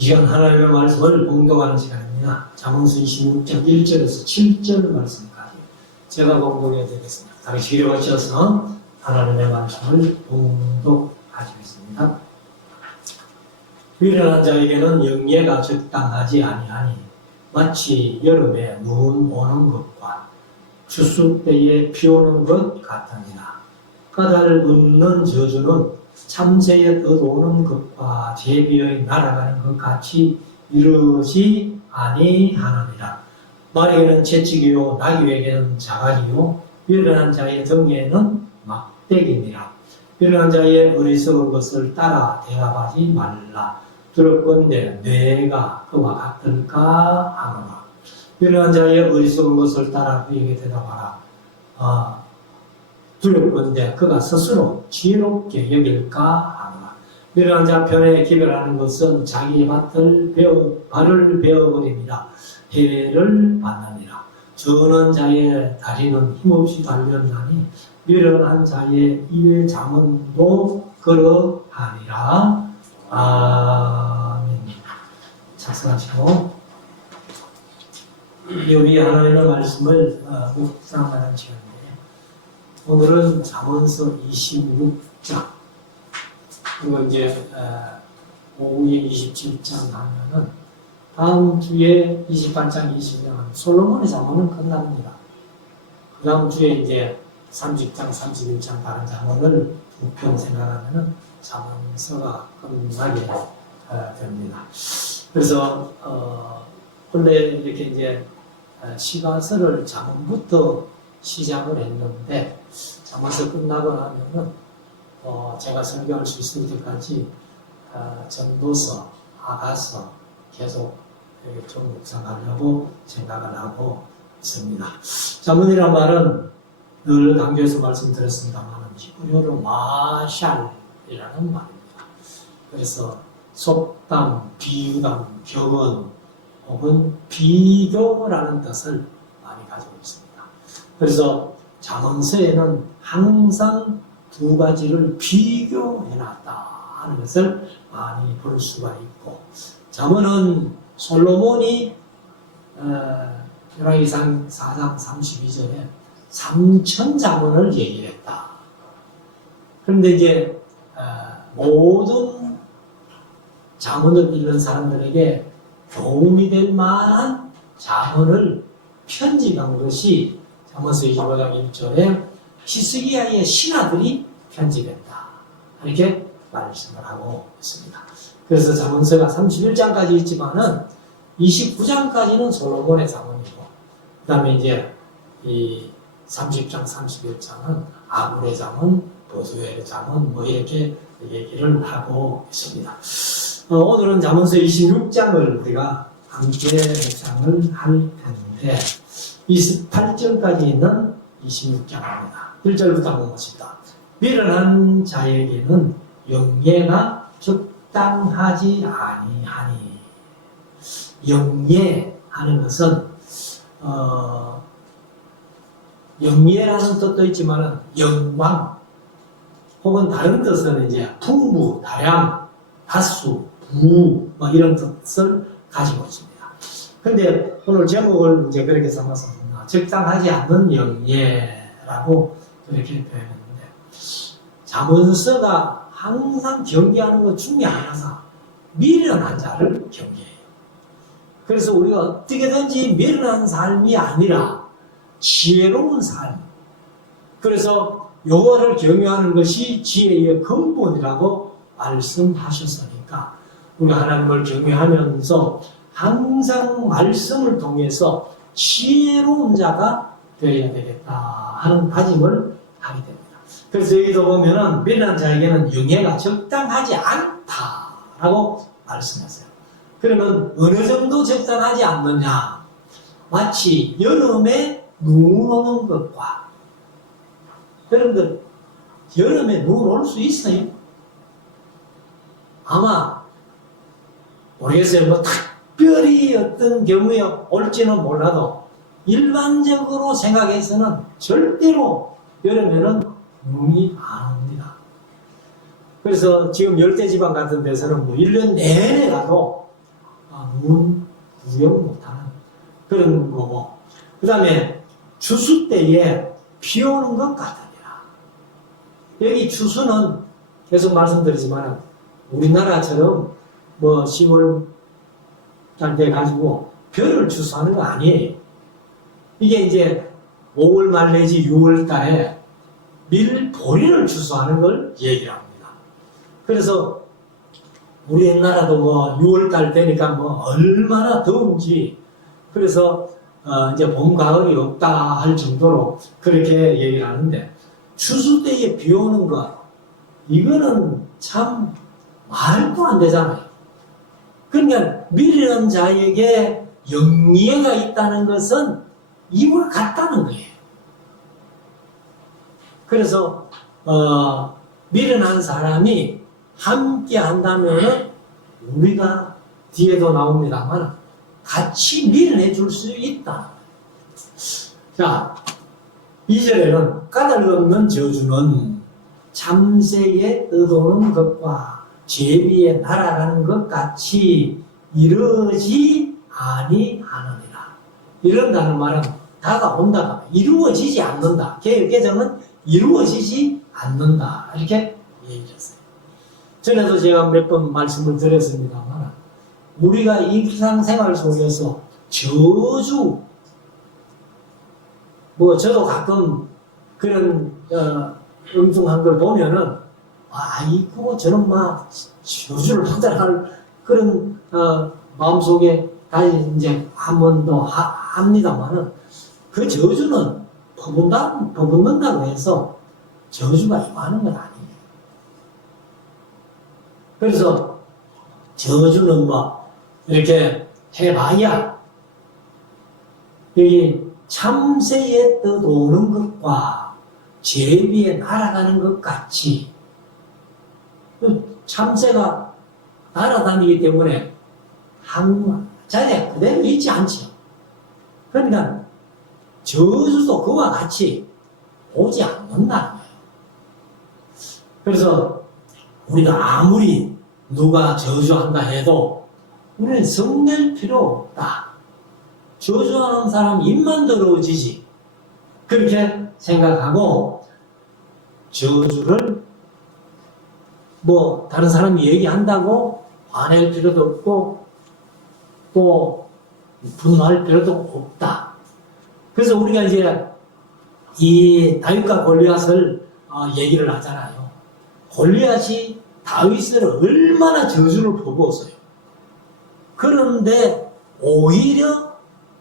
이 시간 하나님의 말씀을 봉독하는 시간입니다. 잠언서 26장 1절에서 7절 말씀까지 제가 봉독해 드리겠습니다. 다시 일어나셔서 하나님의 말씀을 봉독하시겠습니다. 미련한 자에게는 영예가 적당하지 아니하니 마치 여름에 눈 오는 것과 추수 때에 비 오는 것 같으니라. 까닭없는 저주는 참새에 떠도는 것과 제비의 날아가는 것 같이 이르지 아니하느니라. 말에게는 채찍이요 나귀에게는 자갈이요 미련한 자의 등에는 막대기니라. 미련한 자의 어리석은 것을 따라 대답하지 말라. 두렵건대 뇌가 그와 같을까 하노라. 미련한 자의 어리석은 것을 따라 그에게 대답하라. 두렵건대 그가 스스로 지혜롭게 여길까 하노라. 미련한 자 편에 기별하는 것은 자기의 발을 베어버립니다. 해를 받느니라. 저는 자의 다리는 힘없이 달렸나니 미련한 자의 입의 잠언도 그러하니라. 아멘. 작성하시고 우리 하나님의 말씀을 묵상하는 시간입니다. 오늘은 잠언서 26장, 그리고 이제 오후에 27장 하면은 다음 주에 28장, 29장 솔로몬의 잠언은 끝납니다. 그 다음 주에 이제 30장, 31장 다른 잠언을 두 편 생각하면은 잠언서가 끝나게 됩니다. 그래서 원래 이렇게 이제 시가서를 잠언부터 시작을 했는데 잠언서 끝나고 나면은 제가 설교할 수 있을 때까지 전도서, 아가서 계속 좀 묵상하려고 생각을 하고 있습니다. 잠언이란 말은 늘 강조해서 말씀드렸습니다만 히브리어로 마샬이라는 말입니다. 그래서 속담, 비유담, 격언 혹은 비교라는 뜻을 많이 가지고 있습니다. 그래서 잠언서에는 항상 두 가지를 비교해놨다 하는 것을 많이 볼 수가 있고, 잠언은 솔로몬이 열왕기상 4장 32절에 3천 잠언을 얘기했다. 그런데 이제 모든 잠언을 읽는 사람들에게 도움이 될 만한 잠언을 편집한 것이 잠언서 25장 1절에 히스기야의 신하들이 편집했다. 이렇게 말씀을 하고 있습니다. 그래서 잠언서가 31장까지 있지만은 29장까지는 솔로몬의 잠언이고, 그 다음에 이제 이 30장, 31장은 아굴의 잠언, 보수엘의 잠언, 이렇게 얘기를 하고 있습니다. 오늘은 잠언서 26장을 우리가 함께 묵상을 할 텐데, 28절까지 있는 26장입니다. 1절부터 한번 보십시다. 미련한 자에게는 영예가 적당하지 아니하니. 영예하는 것은 영예라는 뜻도 있지만 영광 혹은 다른 뜻은 이제 풍부, 다량, 다수, 부 이런 뜻을 가지고 있습니다. 근데 오늘 제목을 이제 그렇게 삼아서 적당하지 않는 영예라고 그렇게 표현했는데, 잠언서가 항상 경계하는 것 중에 하나가 미련한 자를 경계해요. 그래서 우리가 어떻게든지 미련한 삶이 아니라 지혜로운 삶, 그래서 여호와를 경외하는 것이 지혜의 근본이라고 말씀하셨으니까 우리가 하나님을 경외하면서 항상 말씀을 통해서 지혜로운 자가 되어야 되겠다 하는 다짐을 하게 됩니다. 그래서 여기도 보면은 미련한 자에게는 영예가 적당하지 않다라고 말씀하세요. 그러면 어느 정도 적당하지 않느냐? 마치 여름에 눈 오는 것과, 여러분들 여름에 눈 올 수 있어요? 아마 모르겠어요. 특별히 어떤 경우에 올지는 몰라도 일반적으로 생각해서는 절대로 여름에는 눈이 안 옵니다. 그래서 지금 열대지방 같은 데서는 1년 내내 가도 눈 구경 못하는 그런 거고, 그 다음에 추수 때에 비 오는 것 같으니라. 여기 추수는 계속 말씀드리지만 우리나라처럼 뭐 10월 달 돼가지고 벼를 추수하는 거 아니에요. 이게 이제 5월 말 내지 6월 달에 밀보리를 추수하는 걸 얘기를 합니다. 그래서 우리나라도 뭐 6월 달 되니까 뭐 얼마나 더운지, 그래서 이제 봄, 가을이 없다 할 정도로 그렇게 얘기를 하는데, 추수 때에 비 오는 거, 이거는 참 말도 안 되잖아요. 그러니까 미련한 자에게 영예가 있다는 것은 이와 같다는 거예요. 그래서 미련한 사람이 함께 한다면 우리가 뒤에도 나옵니다만 같이 미련해 줄 수 있다. 자, 2절에는 까닭없는 저주는 참새에 떠도는 것과 제비에 날아가는 것 같이 이르지 아니하느니라. 이런다는 말은 다가온다, 이루어지지 않는다. 개정은 이루어지지 않는다, 이렇게 얘기했어요. 전에도 제가 몇 번 말씀을 드렸습니다만, 우리가 일상생활 속에서 저주, 뭐 저도 가끔 그런 엉뚱한 걸 보면은 아이고 저런 막 저주를 받아갈 그런 마음속에 다시 이제 한 번 더 합니다만은, 그 저주는 퍼붓는다고 해서 저주가 임하는 건 아니에요. 그래서 저주는 뭐 이렇게 해봐야 여기 참새에 떠도는 것과 제비에 날아가는 것 같이, 참새가 날아다니기 때문에 한 자리에 그대로 있지 않죠. 그러니까 저주도 그와 같이 오지 않는다는 거예요. 그래서 우리가 아무리 누가 저주한다 해도 우리는 성낼 필요 없다. 저주하는 사람 입만 더러워지지, 그렇게 생각하고 저주를 뭐 다른 사람이 얘기한다고 화낼 필요도 없고 또 분노할 필요도 없다. 그래서 우리가 이제 이 다윗과 골리앗을 얘기를 하잖아요. 골리앗이 다윗을 얼마나 저주를 퍼부었어요. 그런데 오히려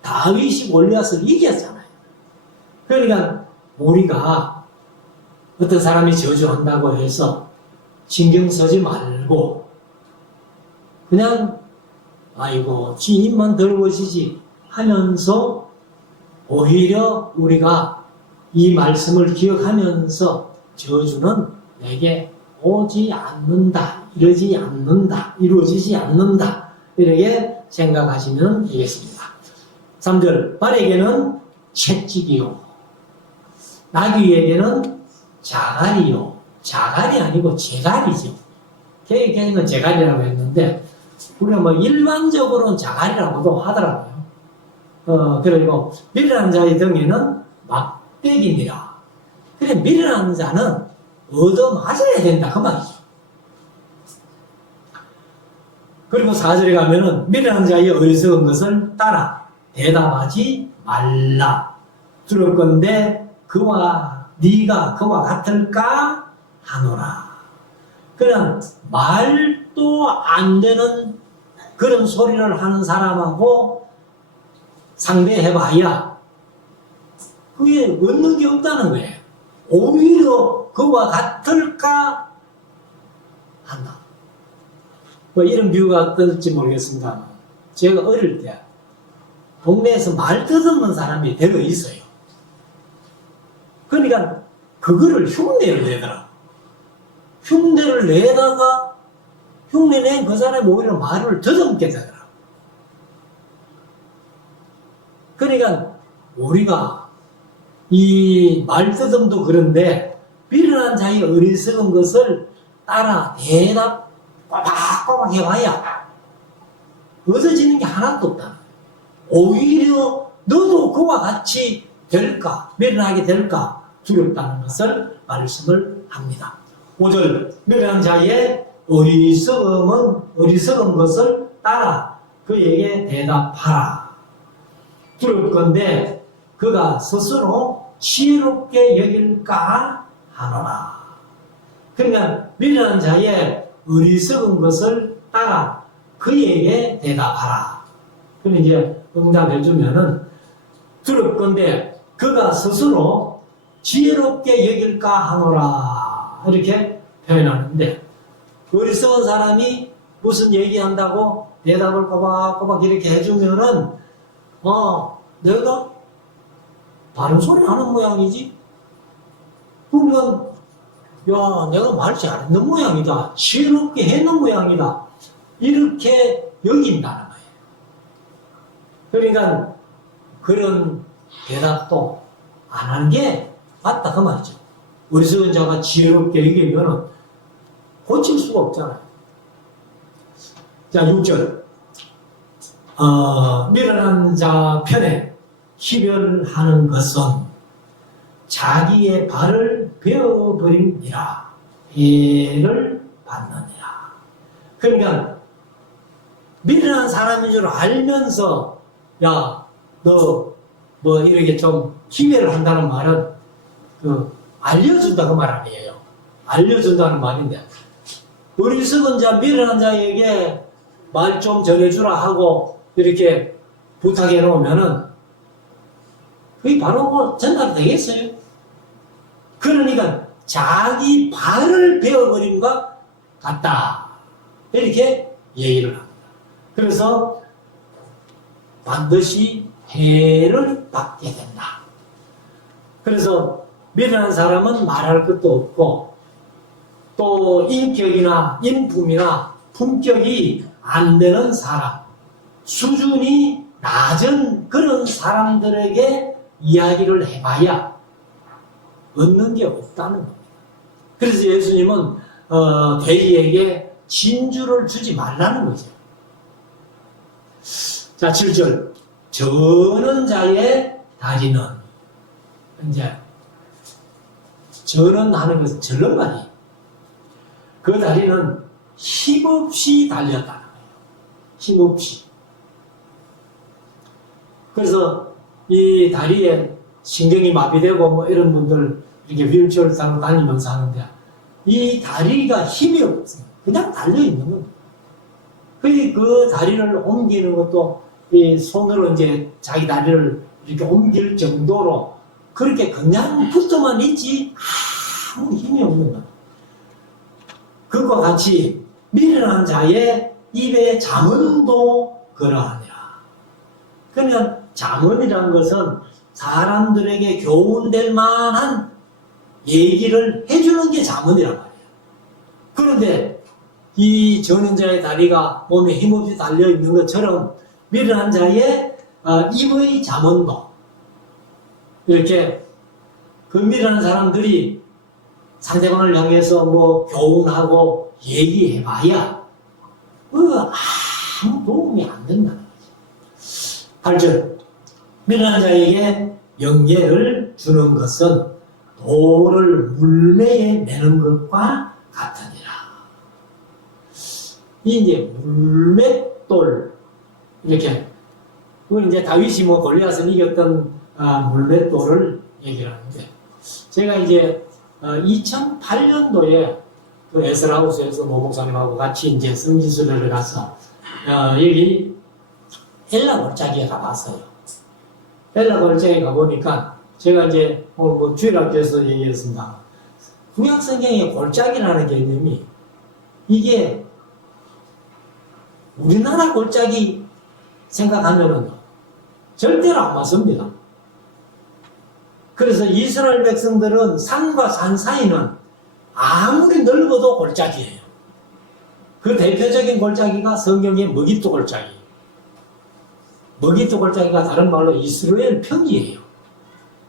다윗이 골리앗을 이겼잖아요. 그러니까 우리가 어떤 사람이 저주한다고 해서 신경 쓰지 말고 그냥 아이고 주님만 더러워지지 하면서, 오히려 우리가 이 말씀을 기억하면서 저주는 내게 오지 않는다, 이루어지지 않는다, 이렇게 생각하시면 되겠습니다. 3절, 발에게는 채찍이요, 나귀에게는 자갈이요. 자갈이 아니고 제갈이죠. 개개는 제갈이라고 했는데 우리가 뭐 일반적으로는 자갈이라고도 하더라고요. 그리고 미련한 자의 등에는 막대기니라. 그래, 미련한 자는 얻어맞아야 된다, 그 말이죠. 그리고 4절에 가면은 미련한 자의 어리석은 것을 따라 대답하지 말라. 들을 건데 네가 그와 같을까 하노라. 그냥 말도 안 되는 그런 소리를 하는 사람하고 상대해봐야 그게 얻는 게 없다는 거예요. 오히려 그와 같을까 한다. 뭐 이런 비유가 어떨지 모르겠습니다만, 제가 어릴 때 동네에서 말 듣는 사람이 되어 있어요. 그러니까 그거를 흉내를 내더라. 흉내를 내다가 흉내낸 그 사람이 오히려 말을 더듬게 되더라. 그러니까 우리가 이 말더듬도 그런데 미련한 자의 어리석은 것을 따라 대답 꼬박꼬박 해봐야 얻어지는 게 하나도 없다. 오히려 너도 그와 같이 될까, 미련하게 될까 두렵다는 것을 말씀을 합니다. 5절, 미련한 자의 어리석은 것을 따라 그에게 대답하라. 두렵건대 그가 스스로 지혜롭게 여길까 하노라. 그러니까 미련한 자의 어리석은 것을 따라 그에게 대답하라. 그럼 이제 응답해 주면은 두렵건대 그가 스스로 지혜롭게 여길까 하노라. 이렇게 표현하는데, 어리석은 사람이 무슨 얘기한다고 대답을 꼬박꼬박 이렇게 해주면은 내가 바른 소리 하는 모양이지? 그러면 야, 내가 말 잘했는 모양이다. 지혜롭게 했는 모양이다. 이렇게 여긴다는 거예요. 그러니까 그런 대답도 안 하는 게 맞다 그 말이죠. 어리석은 자가 지혜롭게 여기면은 고칠 수가 없잖아요. 자, 6절. 미련한 자 편에 희별하는 것은 자기의 발을 베어버립니다. 해를 받느니라. 그러니까 미련한 사람인 줄 알면서 야, 너 뭐 이렇게 좀 희별을 한다는 말은 알려준다 그 말 아니에요. 알려준다는 말인데, 어리석은 자, 미련한 자에게 말 좀 전해주라 하고 이렇게 부탁해 놓으면은 그게 바로 전달이 되겠어요? 그러니까 자기 발을 베어버림과 같다. 이렇게 얘기를 합니다. 그래서 반드시 해를 받게 된다. 그래서 미련한 사람은 말할 것도 없고 또 인격이나 인품이나 품격이 안 되는 사람, 수준이 낮은 그런 사람들에게 이야기를 해봐야 얻는 게 없다는 겁니다. 그래서 예수님은 돼지에게 진주를 주지 말라는 거죠. 자, 7절. 저는 자의 다리는, 이제 저는 하는 것은 절름발이, 그 다리는 힘없이 달렸다는 거예요. 힘없이. 그래서 이 다리에 신경이 마비되고 뭐 이런 분들 이렇게 휠체어를 타고 다니면서 하는데, 이 다리가 힘이 없어요. 그냥 달려있는 겁니다. 그 다리를 옮기는 것도 이 손으로 이제 자기 다리를 이렇게 옮길 정도로 그렇게 그냥 붙어만 있지 아무 힘이 없는 거예요. 그것과 같이 미련한 자의 입에 잠언도 그러하니라. 그러니까 잠언이라는 것은 사람들에게 교훈될 만한 얘기를 해주는 게 잠언이란 말이에요. 그런데 이 저는 자의 다리가 몸에 힘없이 달려있는 것처럼 미련한 자의 입의 잠언도, 이렇게 그 미련한 사람들이 상대방을 향해서 뭐 교훈하고 얘기해봐야 아무 도움이 안 된다는 거죠. 8절. 미련한 자에게 영예를 주는 것은 돌을 물매에 매는 것과 같으니라. 이제 물맷돌, 이렇게, 그건 이제 다윗이 뭐 골리앗을 이겼던 물맷돌을 얘기를 하는데, 제가 이제 2008년도에 그 에스라하우스에서 노 목사님하고 같이 이제 성지순례를 가서 여기 헬라 골짜기에 가봤어요. 헬라 골짜기에 가보니까 제가 이제 오늘 뭐 주일학교에서 얘기했습니다. 구약성경의 골짜기라는 개념이 이게 우리나라 골짜기 생각하면은 절대로 안 맞습니다. 그래서 이스라엘 백성들은 산과 산 사이는 아무리 넓어도 골짜기예요. 그 대표적인 골짜기가 성경의 머깃도 골짜기. 머깃도 골짜기가 다른 말로 이스라엘 평지예요.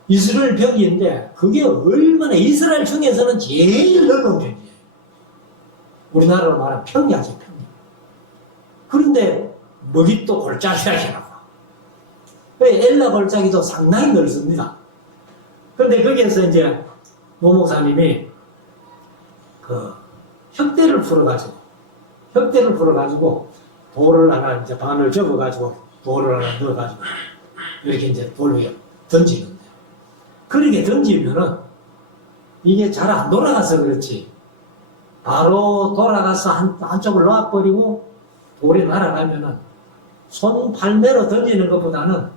이스라엘 평지인데 그게 얼마나 이스라엘 중에서는 제일 넓은 평지예요. 우리나라로 말하면 평야죠, 평야. 그런데 먹잇도 골짜기라 해라고. 엘라 골짜기도 상당히 넓습니다. 그런데 거기에서 이제 노 목사님이 그 혁대를 풀어가지고 돌을 하나 이제 반을 접어가지고 돌을 하나 넣어가지고 이렇게 이제 돌로 던지는데, 그렇게 던지면은 이게 잘 안 돌아가서 그렇지 바로 돌아가서 한쪽을 놓아버리고 돌이 날아가면은 손 팔매로 던지는 것보다는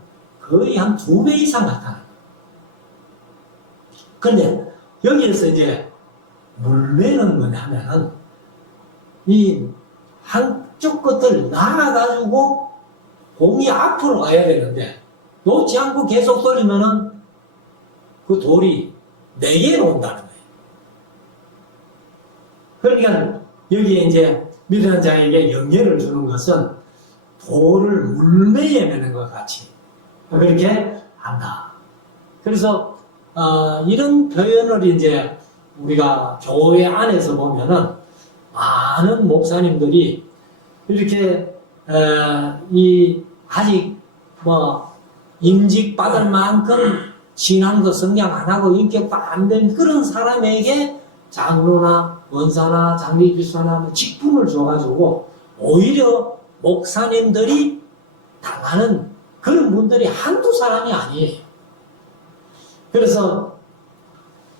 거의 한 2배 이상 나타나는 거예요. 근데 여기에서 이제 물매는 뭐냐면은 이 한쪽 것들 나가가지고 공이 앞으로 가야 되는데 놓지 않고 계속 돌리면은 그 돌이 4개로 온다는 거예요. 그러니까 여기에 이제 미련한 자에게 영예를 주는 것은 돌을 물매에 매는 것 같이 그렇게 한다. 그래서 이런 표현을 이제 우리가 교회 안에서 보면은 많은 목사님들이 이렇게 아직 뭐 임직 받을 만큼 신앙도 성장 안 하고 인격도 안 된 그런 사람에게 장로나 원사나 장리기수나 직분을 줘가지고 오히려 목사님들이 당하는 그런 분들이 한두 사람이 아니에요. 그래서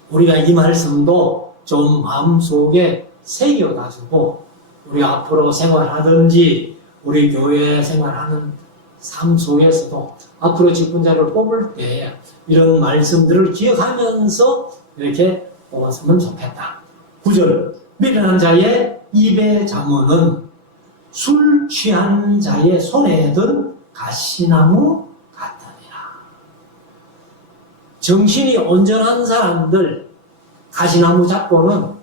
우리가 이 말씀도 좀 마음속에 새겨가지고 우리 앞으로 생활하든지 우리 교회 생활하는 삶 속에서도 앞으로 직분자를 뽑을 때 이런 말씀들을 기억하면서 이렇게 뽑았으면 좋겠다. 9절, 미련한 자의 입의 잠언은 술 취한 자의 손에 든 가시나무 같으니라. 정신이 온전한 사람들 가시나무 잡고는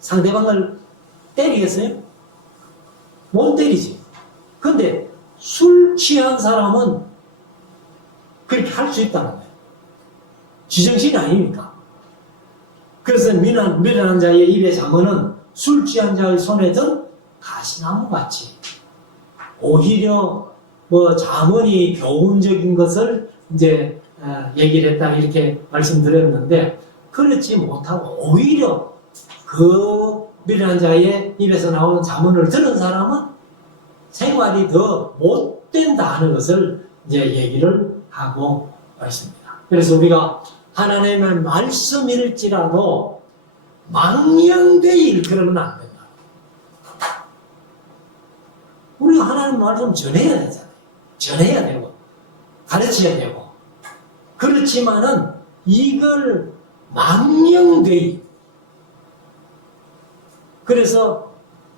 상대방을 때리겠어요? 못 때리지. 근데 술 취한 사람은 그렇게 할 수 있다는 거예요. 지정신이 아닙니까? 그래서 미련한 자의 입의 잠언은 술 취한 자의 손에 든 가시나무 같이, 오히려 뭐 잠언이 교훈적인 것을 이제 얘기를 했다 이렇게 말씀드렸는데, 그렇지 못하고 오히려 그 미련한 자의 입에서 나오는 잠언을 들은 사람은 생활이 더 못된다 하는 것을 이제 얘기를 하고 있습니다. 그래서 우리가 하나님의 말씀일지라도 망령되이 일컬으면 안 된다. 우리가 하나님 말씀 전해야 되잖아요. 전해야 되고 가르쳐야 되고. 그렇지만은 이걸 망령되이, 그래서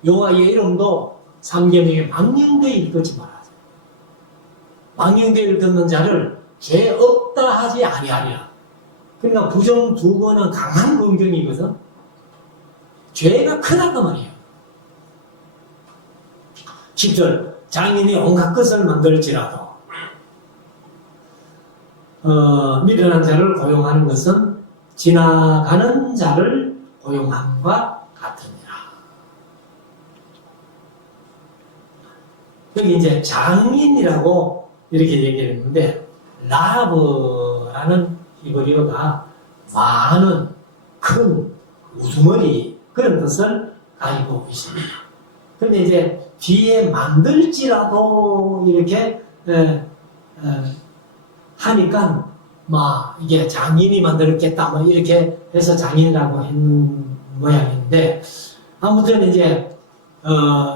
여호와의 이름도 삼계명에 망령되이 읽지 말아요. 망령되이 읽는 자를 죄 없다 하지 아니하리라. 그러니까 부정 두 번은 강한 긍정이거든. 죄가 크다고 말이에요. 10절, 장인이 온갖 것을 만들지라도 미련한 자를 고용하는 것은 지나가는 자를 고용함과 같으니라. 여기 이제 장인이라고 이렇게 얘기했는데, 라브라는 히브리어가 많은 큰 우두머리 그런 뜻을 가지고 있습니다. 근데 이제 뒤에 만들지라도 이렇게 하니까 막 이게 장인이 만들었겠다 뭐 이렇게 해서 장인이라고 한 모양인데, 아무튼 이제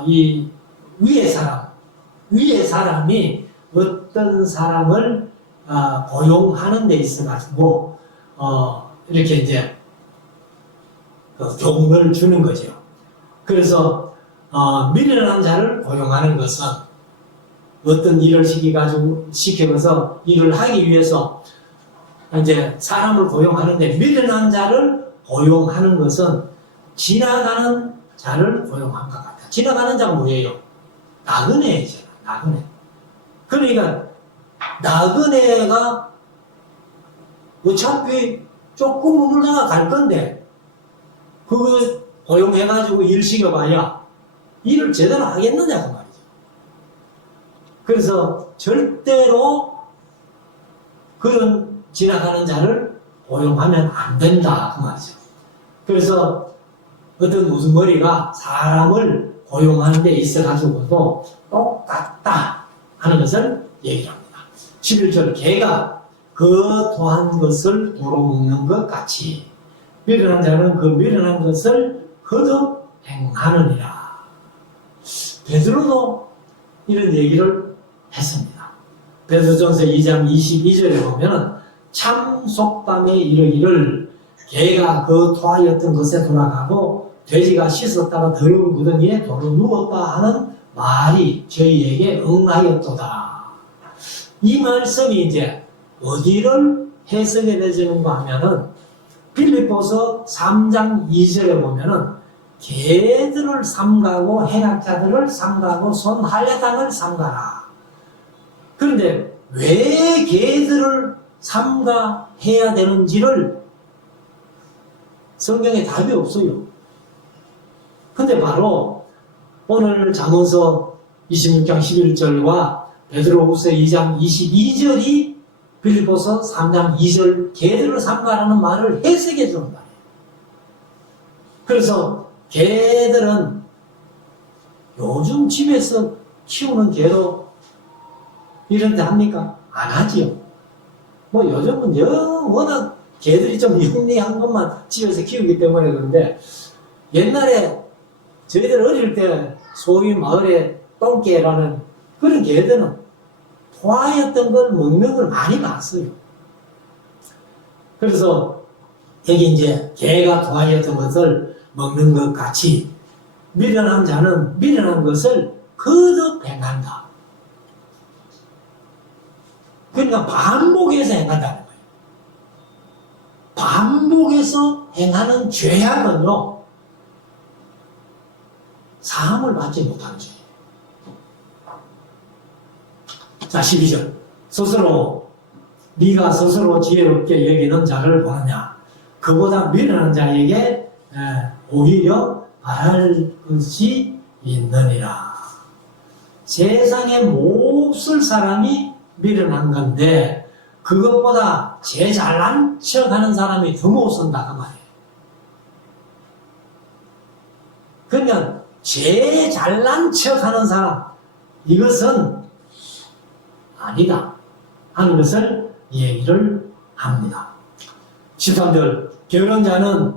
이 위에 사람이 어떤 사람을 고용하는 데 있어가지고 이렇게 이제 교훈을 주는 거죠. 그래서 미련한 자를 고용하는 것은 어떤 일을 시켜서 일을 하기 위해서 이제 사람을 고용하는데, 미련한 자를 고용하는 것은 지나가는 자를 고용한 것 같아요. 지나가는 자가 뭐예요? 나그네잖아, 나그네. 그러니까 나그네가 어차피 조금 머물다가 갈 건데 그거 고용해가지고 일 시켜봐야 일을 제대로 하겠느냐고 말이죠. 그래서 절대로 그런 지나가는 자를 고용하면 안 된다 그 말이죠. 그래서 어떤 우두머리가 사람을 고용하는 데 있어 가지고도 똑같다 하는 것을 얘기를 합니다. 11절 개가 그 토한 것을 도로 먹는 것 같이 미련한 자는 그 미련한 것을 거듭 행하느니라. 베드로도 이런 얘기를 했습니다. 베드로전서 2장 22절에 보면 참 속담에 이르기를 개가 그 토하였던 것에 돌아가고 돼지가 씻었다가 더러운 구덩이에 도로 누웠다 하는 말이 저희에게 응하였도다. 이 말씀이 이제 어디를 해석해 내주는가 하면은 빌립보서 3장 2절에 보면은 개들을 삼가고 해락자들을 삼가고 손할례당을 삼가라. 그런데 왜 개들을 삼가해야 되는지를 성경에 답이 없어요. 근데 바로 오늘 잠언서 26장 11절과 베드로후서 2장 22절이 빌립보서 3장 2절 개들을 삼가라는 말을 해석해 주는 말이에요. 그래서 개들은 요즘 집에서 키우는 개도 이런 데 합니까? 안 하지요. 뭐 요즘은 워낙 개들이 좀 영리한 것만 집에서 키우기 때문에 그런데 옛날에 저희들 어릴 때 소위 마을에 똥개라는 그런 개들은 토하였던 걸 먹는 걸 많이 봤어요. 그래서 여기 이제 개가 토하였던 것을 먹는 것 같이 미련한 자는 미련한 것을 거듭 행한다. 그러니까 반복해서 행한다는 거예요. 반복해서 행하는 죄악은요, 사함을 받지 못하는 죄예요. 자, 12절. 네가 스스로 지혜롭게 여기는 자를 보느냐. 그보다 미련한 자에게 오히려 바랄 것이 있느니라. 세상에 몹쓸 사람이 미련한 건데 그것보다 제 잘난 척하는 사람이 더 못 쓴다 그 말이에요. 그러니까 제 잘난 척하는 사람 이것은 아니다 하는 것을 얘기를 합니다. 13절 게으른 자는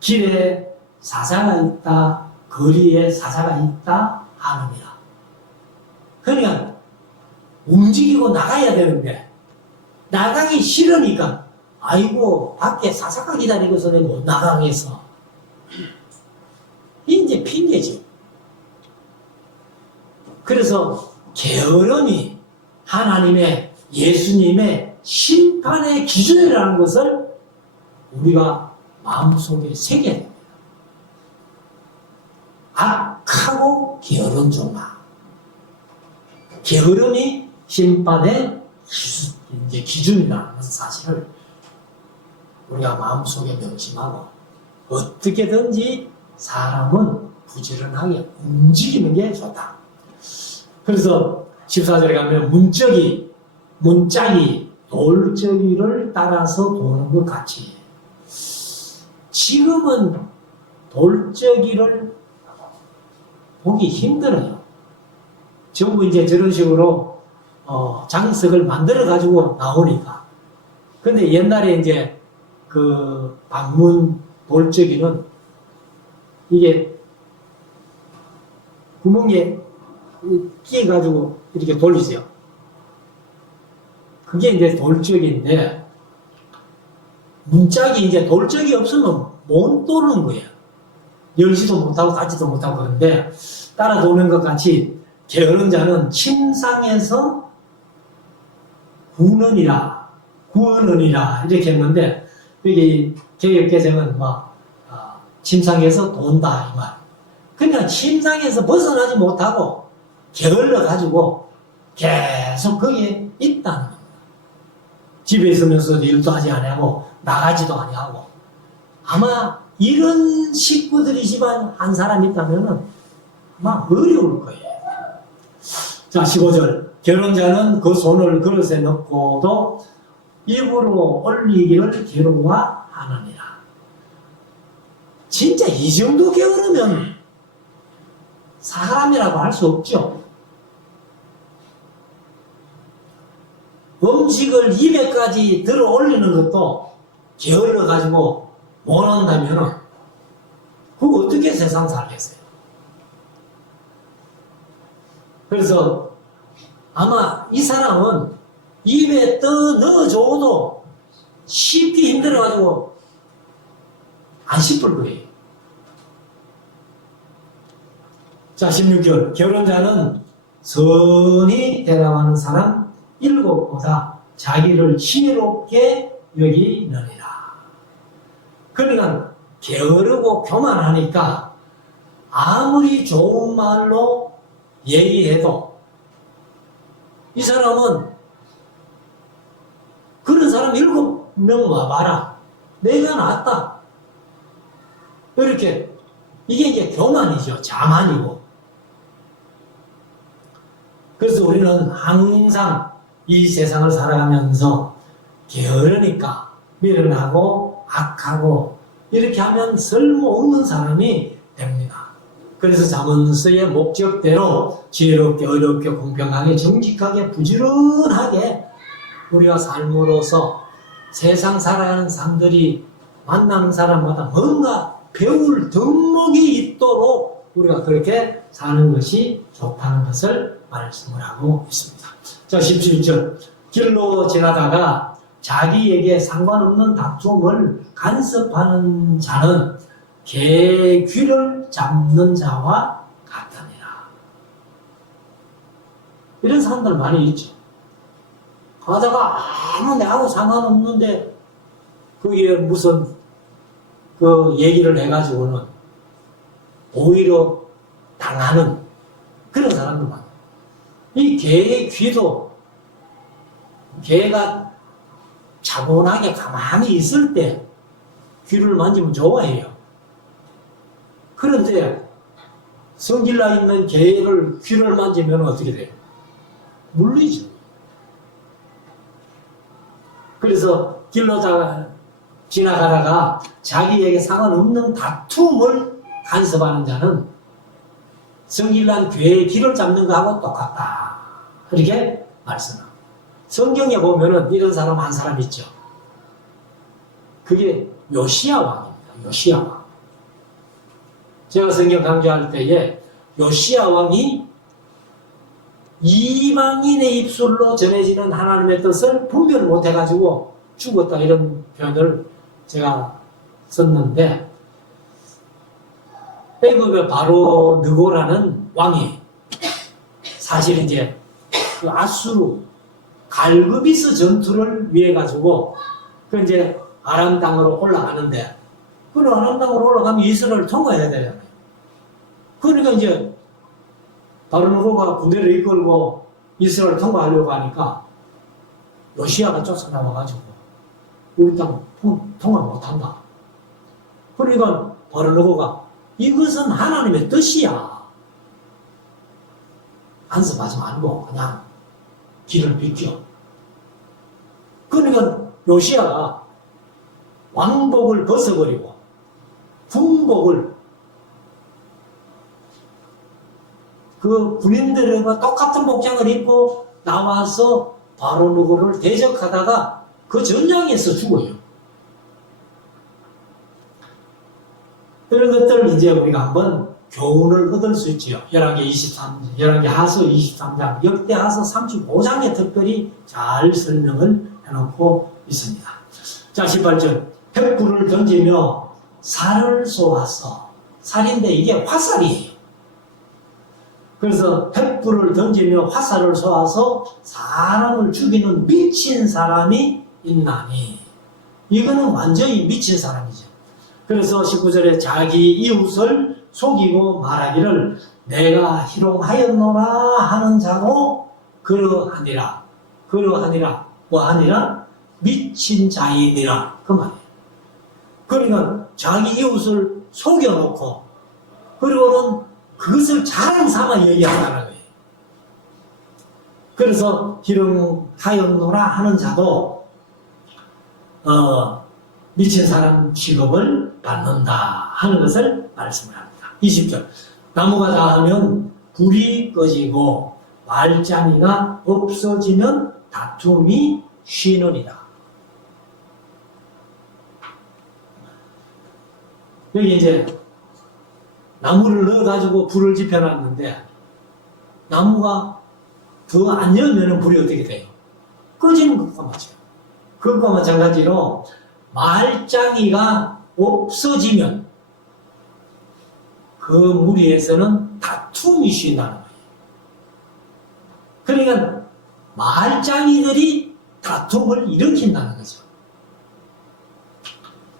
길에 사자가 있다 거리에 사자가 있다 하느니라. 그러니까 움직이고 나가야 되는데 나가기 싫으니까 아이고 밖에 사자가 기다리고서 내가 못 나가겠어. 이제 핑계죠. 그래서 게으름이 하나님의 예수님의 심판의 기준이라는 것을 우리가 마음속에 새겨야 됩니다. 악하고 게으른 종아. 게으름이 심판의 기준이라는 사실을 우리가 마음속에 명심하고 어떻게든지 사람은 부지런하게 움직이는 게 좋다. 그래서 14절에 가면 문짝이 돌적이를 따라서 도는 것 같이 지금은 돌적이를 보기 힘들어요. 전부 이제 저런 식으로 장석을 만들어 가지고 나오니까. 근데 옛날에 이제 그 방문 돌적이는 이게 구멍에 끼어 가지고 이렇게 돌리죠. 그게 이제 돌적인데 문짝이 이제 돌적이 없으면 못 도는 거예요. 열지도 못하고 닫지도 못하고. 그런데 따라 도는 것 같이 게으른 자는 침상에서 구느니라 이렇게 했는데 여기 개역개정은 침상에서 돈다 이 말. 그러니까 침상에서 벗어나지 못하고 게을러 가지고 계속 거기에 있다는 겁니다. 집에 있으면서 일도 하지 않고 나가지도 아니하고. 아마 이런 식구들이지만 한 사람 있다면은 아마 어려울 거예요. 자, 15절. 결혼자는 그 손을 그릇에 넣고도 입으로 올리기를 괴로워하느니라. 진짜 이 정도 게으르면 사람이라고 할 수 없죠. 음식을 입에까지 들어 올리는 것도 게을러가지고 못한다면 그거 어떻게 세상 살겠어요? 그래서 아마 이 사람은 입에 떠 넣어줘도 씹기 힘들어가지고 안 씹을 거예요. 자, 16절. 결혼자는 선히 대답하는 사람 7보다 자기를 지혜롭게 여기느니라. 그러니까 게으르고 교만하니까 아무리 좋은 말로 얘기해도 이 사람은 그런 사람 7명 와봐라. 내가 낫다. 이렇게 이게 이제 교만이죠. 자만이고. 그래서 우리는 항상 이 세상을 살아가면서 게으르니까 미련하고 악하고 이렇게 하면 쓸모없는 사람이 됩니다. 그래서 잠언서의 목적대로 지혜롭게 어렵게 공평하게 정직하게 부지런하게 우리가 삶으로서 세상 살아가는 사람들이 만나는 사람마다 뭔가 배울 덕목이 있도록 우리가 그렇게 사는 것이 좋다는 것을 말씀을 하고 있습니다. 자, 17절. 길로 지나다가 자기에게 상관없는 다툼을 간섭하는 자는 개 귀를 잡는 자와 같으니라. 이런 사람들 많이 있죠. 가다가 아무 내하고 상관없는데 그게 무슨 그 얘기를 해가지고는 오히려 당하는 그런 사람들 많아요. 이 개의 귀도 개가 차분하게 가만히 있을 때 귀를 만지면 좋아해요. 그런데 성질나 있는 개를 귀를 만지면 어떻게 돼요? 물리죠. 그래서 길로 지나가다가 자기에게 상관없는 다툼을 간섭하는 자는 성질난 괴의 귀를 잡는 것하고 똑같다. 이렇게 말씀합니다. 성경에 보면은 이런 사람 한 사람 있죠. 그게 요시야 왕입니다. 요시야 왕. 제가 성경 강조할 때에 요시야 왕이 이방인의 입술로 전해지는 하나님의 뜻을 분별을 못해가지고 죽었다 이런 표현을 제가 썼는데 애굽의 바로 느고라는 왕이 사실 이제 그 아수르 갈그비스 전투를 위해 가지고 그 이제 아람 땅으로 올라가는데 그 아람 땅으로 올라가면 이스라엘을 통과해야 되잖아요. 그러니까 이제 바로 느고가 군대를 이끌고 이스라엘을 통과하려고 하니까 요시야가 쫓아나와가지고 우리 땅 통과 못한다. 그러니까 바로 느고가 이것은 하나님의 뜻이야. 간섭하지 말고 그냥 길을 비켜. 그러니까 요시야가 왕복을 벗어버리고 군복을 그 군인들과 똑같은 복장을 입고 나와서 바로 누구를 대적하다가 그 전장에서 죽어요. 이런 것들을 이제 우리가 한번 교훈을 얻을 수 있지요. 열왕기 하서 23장, 역대하서 35장에 특별히 잘 설명을 해놓고 있습니다. 자, 18절. 횃불을 던지며 살을 쏘아서, 살인데 이게 화살이에요. 그래서 횃불을 던지며 화살을 쏘아서 사람을 죽이는 미친 사람이 있나니, 이거는 완전히 미친 사람이죠. 그래서 19절에 자기 이웃을 속이고 말하기를 내가 희롱하였노라 하는 자도 그러하니라. 그러하니라. 뭐하니라? 미친 자이니라. 그 말이에요. 그러니까 자기 이웃을 속여놓고 그리고는 그것을 자랑 삼아 얘기한다는 거예요. 그래서 희롱하였노라 하는 자도 미친 사람 취급을 받는다 하는 것을 말씀을 합니다. 20절 나무가 다하면 불이 꺼지고 말짱이가 없어지면 다툼이 쉬느니라. 여기 이제 나무를 넣어가지고 불을 지펴놨는데 나무가 더 안 열면 불이 어떻게 돼요? 꺼지는 것과 마찬가지예요. 그것과 마찬가지로 말짱이가 없어지면 그 무리에서는 다툼이 쉰다는 거예요. 그러니까 말짱이들이 다툼을 일으킨다는 거죠.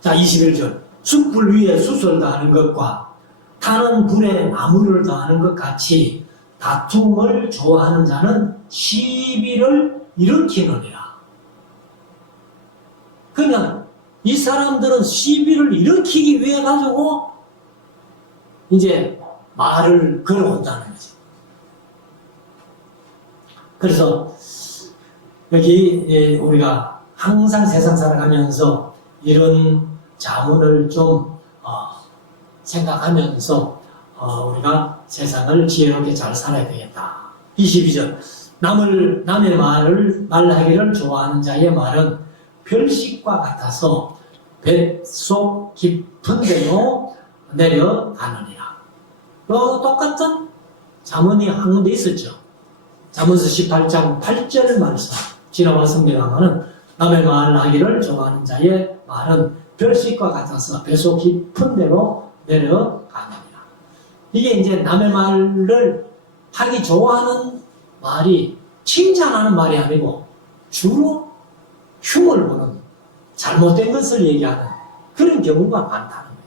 자, 21절 숯불 위에 숯을 더하는 것과 타는 불에 나무를 더하는 것 같이 다툼을 좋아하는 자는 시비를 일으키느니라. 그냥 이 사람들은 시비를 일으키기 위해 가지고 이제 말을 걸어온다는 거죠. 그래서 여기 우리가 항상 세상 살아가면서 이런 자문을 좀 생각하면서 우리가 세상을 지혜롭게 잘 살아야 되겠다. 22절 남의 말하기를 좋아하는 자의 말은 별식과 같아서 뱃속 깊은 데로 내려가느니라. 똑같은 자문이 한 군데 있었죠. 잠언서 18장 8절 말씀 지나왔습니다만은 남의 말하기를 좋아하는 자의 말은 별식과 같아서 뱃속 깊은 데로 내려가느니라. 이게 이제 남의 말을 하기 좋아하는 말이 칭찬하는 말이 아니고 주로 흉을 보는 잘못된 것을 얘기하는 그런 경우가 많다는 거예요.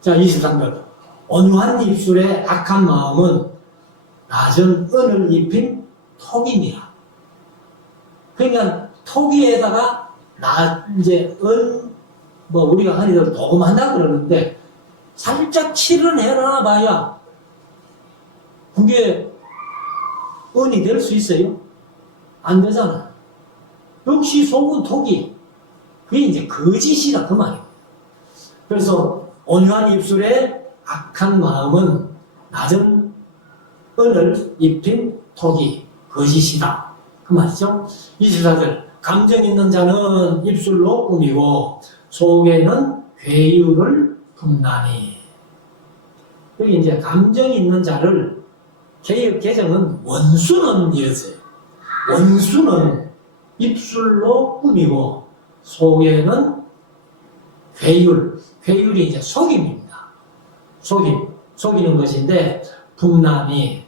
자, 23절 온유한 입술에 악한 마음은 낮은 은을 입힌 톡이니라. 그러니까 톡이에다가 이제 우리가 흔히들 도금한다 그러는데 살짝 칠을 해놔 봐야 그게 은이 될 수 있어요? 안 되잖아. 역시 속은 톡이 그게 이제 거짓이라 그 말이에요. 그래서 온유한 입술에 악한 마음은 낮은 은을 입힌 톡이 거짓이다. 그 말이죠. 24절 감정 있는 자는 입술로 꾸미고 속에는 괴유를 품나니. 여기 이제 감정 있는 자를 개역 개정은 원수는 이랬어요. 원수는 입술로 꾸미고 속에는 괴율이 이제 속임입니다. 속이는 것인데 품남이.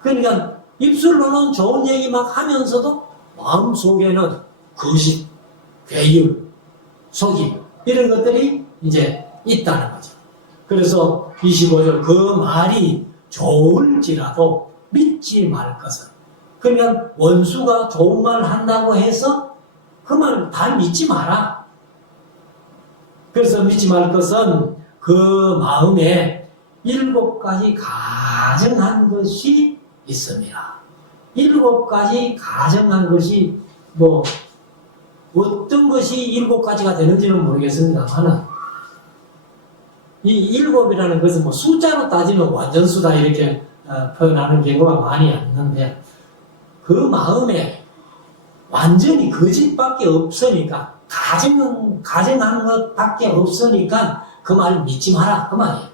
그러니까 입술로는 좋은 얘기 막 하면서도 마음속에는 거짓, 괴율, 속임 이런 것들이 이제 있다는 거죠. 그래서 25절 그 말이 좋을지라도 믿지 말 것은. 그러면 원수가 좋은 말 한다고 해서 그 말 다 믿지 마라. 그래서 믿지 말 것은 그 마음에 7가지 가정한 것이 있습니다. 7가지 가정한 것이 어떤 것이 7가지가 되는지는 모르겠습니다만 이 7이라는 것은 숫자로 따지면 완전수다 이렇게 표현하는 경우가 많이 있는데 그 마음에 완전히 거짓밖에 없으니까 가정한 것밖에 없으니까 그 말을 믿지 마라 그 말이에요.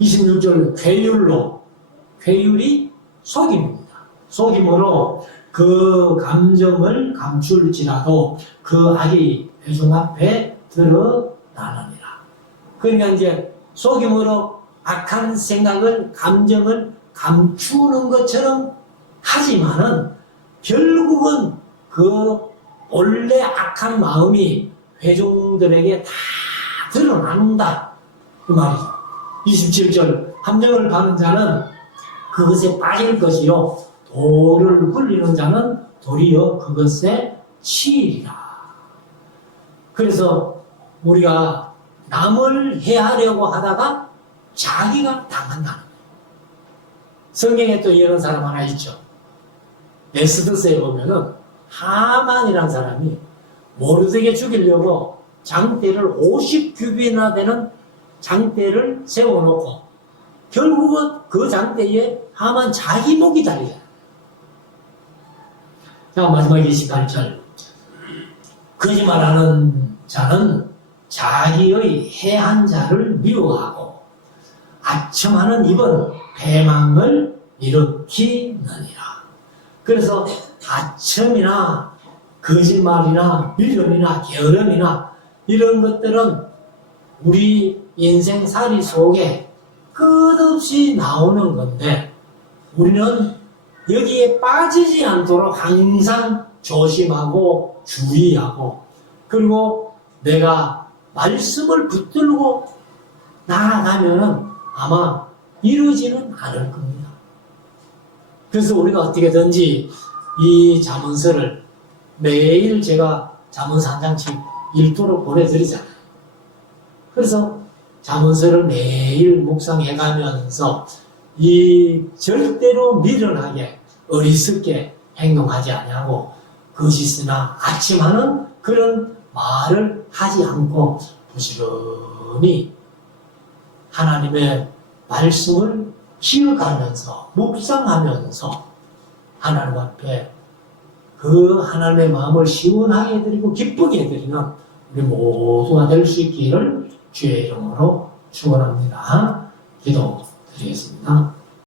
26절 괴율이 속임입니다. 속임으로 그 감정을 감출지라도 그 악이 회중 앞에 드러나느니라. 그러니까 이제 속임으로 악한 생각을 감정을 감추는 것처럼 하지만은 결국은 그 원래 악한 마음이 회중들에게 다 드러난다 그 말이죠. 27절 함정을 받는 자는 그것에 빠질 것이요 돌을 굴리는 자는 도리어 그것에 치이리라. 그래서 우리가 남을 해하려고 하다가 자기가 당한다는 거예요. 성경에 또 이런 사람 하나 있죠. 에스더서에 보면은 하만이라는 사람이 모르드게 죽이려고 장대를 50규빗이나 되는 장대를 세워놓고 결국은 그 장대에 하만 자기 목이 달리잖아요. 자, 마지막에 28절. 거짓말하는 자는 자기의 해한 자를 미워하고 아첨하는 입은 배망을 일으키느니라. 그래서 아첨이나 거짓말이나 미련이나 게으름이나 이런 것들은 우리 인생살이 속에 끝없이 나오는 건데 우리는 여기에 빠지지 않도록 항상 조심하고 주의하고 그리고 내가 말씀을 붙들고 나아가면은 아마 이루어지는 않을 겁니다. 그래서 우리가 어떻게든지 이 잠언서를 매일 제가 잠언서 한 장씩 일도로 보내드리잖아요. 그래서 잠언서를 매일 묵상해가면서 이 절대로 미련하게 어리석게 행동하지 아니하고 거짓이나 아침하는 그런 말을 하지 않고 부지런히 하나님의 말씀을 기억하면서 묵상하면서 하나님 앞에 그 하나님의 마음을 시원하게 해드리고 기쁘게 해드리는 우리 모두가 될 수 있기를 주의 이름으로 축원합니다. 기도드리겠습니다.